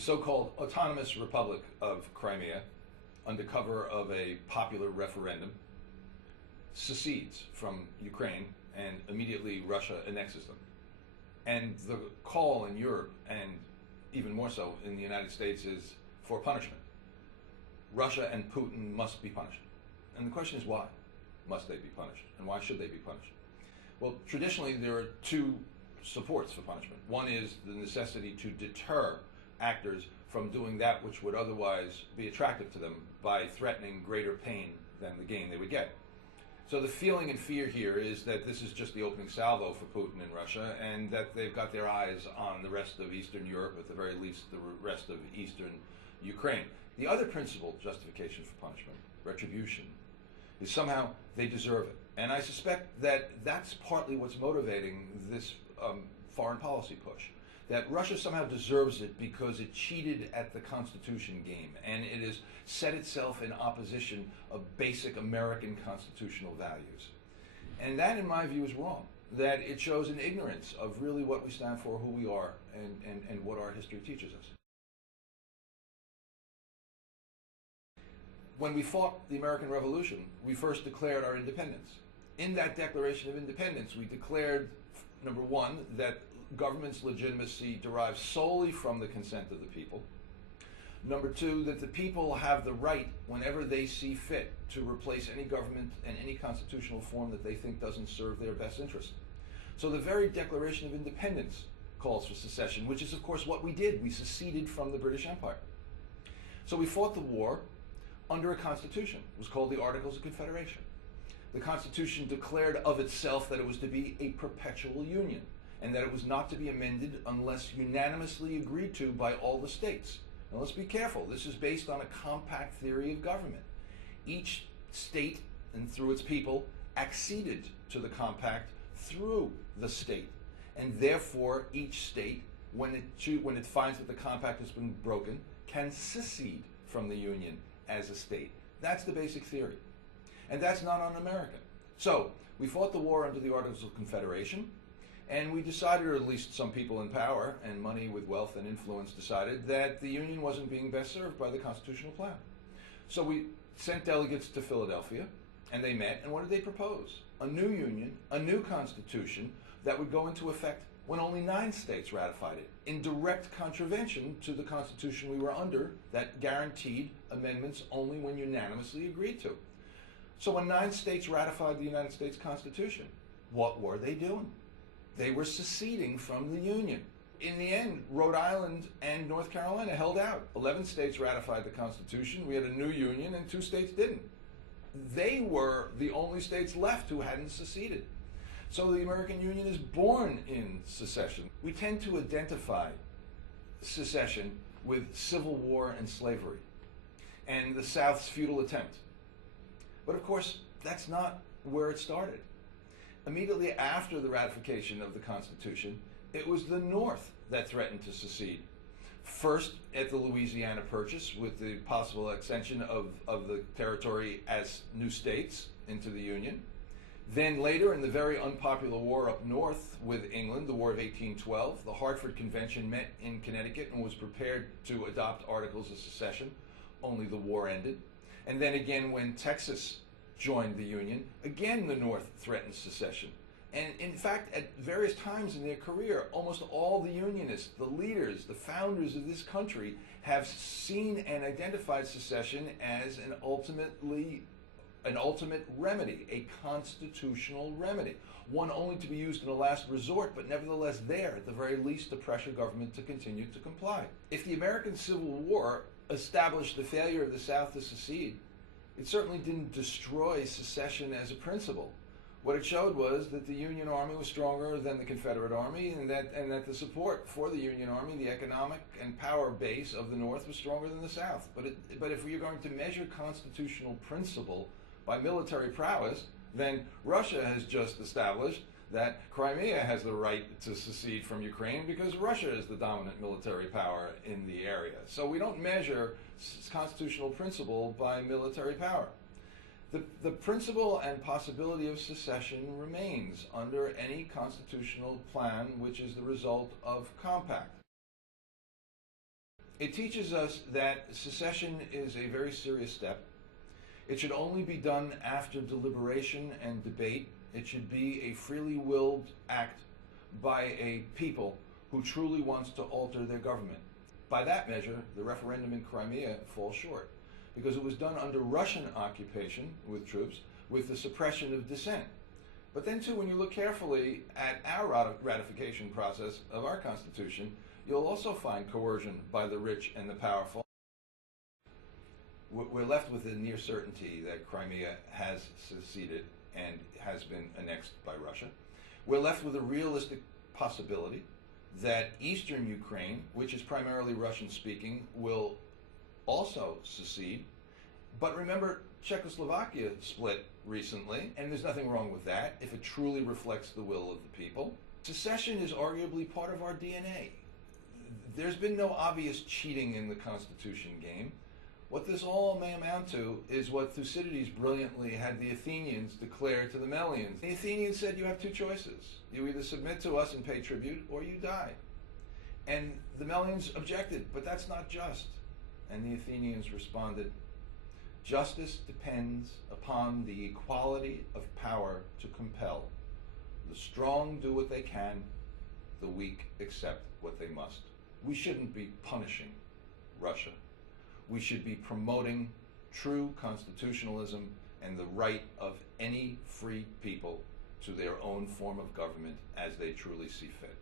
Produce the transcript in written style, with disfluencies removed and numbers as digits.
The so-called autonomous Republic of Crimea, under cover of a popular referendum, secedes from Ukraine, and immediately Russia annexes them. And the call in Europe, and even more so in the United States, is for punishment. Russia and Putin must be punished. And the question is, why must they be punished? And why should they be punished? Well, traditionally there are two supports for punishment. One is the necessity to deter actors from doing that which would otherwise be attractive to them by threatening greater pain than the gain they would get. So the feeling and fear here is that this is just the opening salvo for Putin and Russia, and that they've got their eyes on the rest of Eastern Europe, at the very least the rest of Eastern Ukraine. The other principal justification for punishment, retribution, is somehow they deserve it. And I suspect that that's partly what's motivating this foreign policy push. That Russia somehow deserves it because it cheated at the Constitution game, and it has set itself in opposition of basic American constitutional values. And that, in my view, is wrong. That it shows an ignorance of really what we stand for, who we are, and what our history teaches us. When we fought the American Revolution, we first declared our independence. In that Declaration of Independence, we declared, number one, that government's legitimacy derives solely from the consent of the people. Number two, that the people have the right, whenever they see fit, to replace any government and any constitutional form that they think doesn't serve their best interest. So the very Declaration of Independence calls for secession, which is, of course, what we did. We seceded from the British Empire. So we fought the war under a constitution. It was called the Articles of Confederation. The Constitution declared of itself that it was to be a perpetual union, and that it was not to be amended unless unanimously agreed to by all the states. Now let's be careful. This is based on a compact theory of government. Each state, and through its people, acceded to the compact through the state. And therefore, each state, when it finds that the compact has been broken, can secede from the union as a state. That's the basic theory. And that's not un-American. So, we fought the war under the Articles of Confederation, and we decided, or at least some people in power and money with wealth and influence decided, that the Union wasn't being best served by the constitutional plan. So we sent delegates to Philadelphia, and they met, and what did they propose? A new Union, a new Constitution that would go into effect when only 9 states ratified it, in direct contravention to the Constitution we were under that guaranteed amendments only when unanimously agreed to. So when 9 states ratified the United States Constitution, what were they doing? They were seceding from the Union. In the end, Rhode Island and North Carolina held out. 11 states ratified the Constitution. We had a new Union, and 2 states didn't. They were the only states left who hadn't seceded. So the American Union is born in secession. We tend to identify secession with civil war and slavery and the South's futile attempt. But of course, that's not where it started. Immediately after the ratification of the Constitution, it was the North that threatened to secede. First at the Louisiana Purchase, with the possible extension of the territory as new states into the Union. Then later, in the very unpopular war up north with England, the War of 1812, the Hartford Convention met in Connecticut and was prepared to adopt Articles of Secession. Only the war ended. And then again, when Texas joined the Union, again the North threatened secession. And in fact, at various times in their career, almost all the Unionists, the leaders, the founders of this country, have seen and identified secession as an ultimate remedy, a constitutional remedy, one only to be used in a last resort, but nevertheless there, at the very least, to pressure government to continue to comply. If the American Civil War established the failure of the South to secede, it certainly didn't destroy secession as a principle. What it showed was that the Union Army was stronger than the Confederate Army, and that the support for the Union Army, the economic and power base of the North, was stronger than the South. But if you're going to measure constitutional principle by military prowess, then Russia has just established that Crimea has the right to secede from Ukraine because Russia is the dominant military power in the area. So we don't measure constitutional principle by military power. The principle and possibility of secession remains under any constitutional plan which is the result of compact. It teaches us that secession is a very serious step. It should only be done after deliberation and debate. It should be a freely willed act by a people who truly wants to alter their government. By that measure, the referendum in Crimea falls short, because it was done under Russian occupation with troops, with the suppression of dissent. But then, too, when you look carefully at our ratification process of our Constitution, you'll also find coercion by the rich and the powerful. We're left with the near certainty that Crimea has seceded and has been annexed by Russia. We're left with a realistic possibility that eastern Ukraine, which is primarily Russian-speaking, will also secede. But remember, Czechoslovakia split recently, and there's nothing wrong with that if it truly reflects the will of the people. Secession is arguably part of our DNA. There's been no obvious cheating in the Constitution game. What this all may amount to is what Thucydides brilliantly had the Athenians declare to the Melians. The Athenians said, you have two choices. You either submit to us and pay tribute, or you die. And the Melians objected, but that's not just. And the Athenians responded, justice depends upon the equality of power to compel. The strong do what they can, the weak accept what they must. We shouldn't be punishing Russia. We should be promoting true constitutionalism and the right of any free people to their own form of government as they truly see fit.